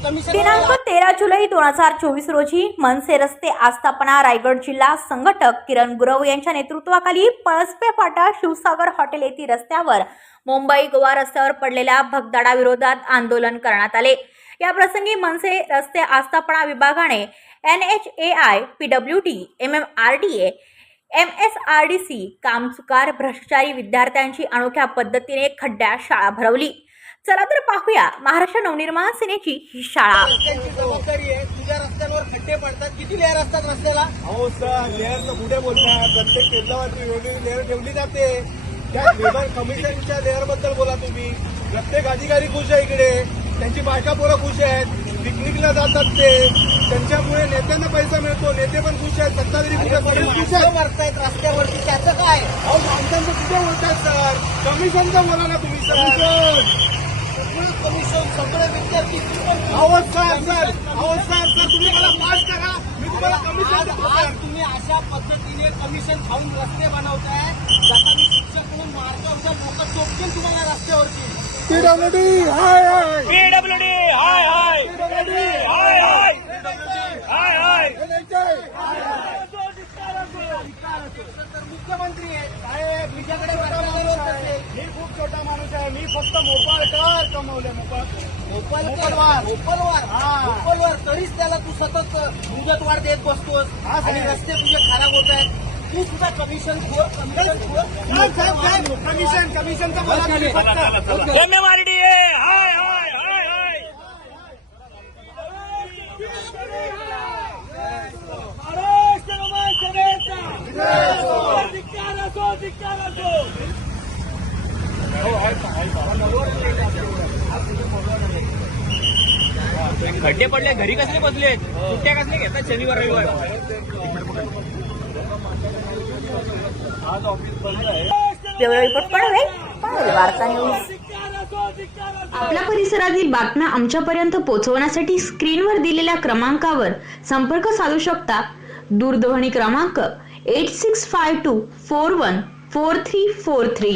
दिनांक तेरा जुलै दोन हजार चोवीस रोजी मनसे रस्ते आस्थापना रायगड जिल्हा संघटक किरण गुरव यांच्या नेतृत्वाखाली पळसपे फाटा शिवसागर हॉटेल येथील रस्त्यावर मुंबई गोवा रस्त्यावर पडलेल्या भगदाडाविरोधात आंदोलन करण्यात आले. या प्रसंगी मनसे रस्ते आस्थापना विभागाने N H A I P W D M M R D A M S R D C कामचुकार भ्रष्टाचारी विद्यार्थ्यांची अनोख्या पद्धतीने खड्ड्यात शाळा भरवली. चला तर पाहूया महाराष्ट्र नवनिर्माण सेनेची ही शाळा. जबाबदारी आहे. तुझ्या रस्त्यांवर खड्डे पडतात. किती लेअर असतात रस्त्याला? अहो सर लेअरचं कुठे बोलताय प्रत्येक केंद्रावरती वेगळी लेअर ठेवली जाते. त्या लेबर कमिशनच्या लेअरबद्दल बोला तुम्ही. प्रत्येक अधिकारी खुश आहे इकडे. त्यांची बायका पोरं खुश आहेत. पिकनिकला जातात ते. त्यांच्यामुळे नेत्यांना पैसा मिळतो. नेते पण खुश आहेत. सत्ताधारी खुश आहेत रस्त्यावरती. त्याचं काय? अहो माणसांचं कुठे सर? कमिशनचं बोला ना तुम्ही. सर सगळं कमिशन सगळे विद्यार्थी अहो सर सर अहो सर सर तुम्ही मला पास करा. मी तुम्हाला कमिशन देतो सर तुम्ही अशा पद्धतीने कमिशन खाऊन रस्ते बनवताय जसा मी शिक्षक म्हणून मार्गावरच्या लोक चोपतील तुम्हाला रस्त्यावरती. पीडब्ल्यूडी हाय हाय. पीडब्ल्यूडी हाय हाय. पीडब्ल्यूडी हाय हाय. हाय. हाय तर मुख्यमंत्री आहेत. साहेब मी मी फक्त मोपाळकर कमवले मोपाळ मोपलवार मोपलवार हा. मोपलवार तरीच त्याला तू सतत मुदतवाढ देत बसतोस हा. आणि रस्ते तुझे खराब होत आहेत तू तुझा कमिशन कमिशन साहेब, साहेब, साहेब, कमिशन कमिशनचं बोला तुम्ही फक्त एमएमआरडी हाय हाय हाय हाय खड्डे पडले घरी कसले बसले सुट्ट्या कसले घेतात शनिवार रविवार? वार्ता न्यूज आपल्या परिसरातील बातम्या आमच्यापर्यंत पोहोचवण्यासाठी स्क्रीनवर दिलेल्या क्रमांकावर संपर्क साधू शकता. दूरध्वनी क्रमांक eight six five two four one four three four three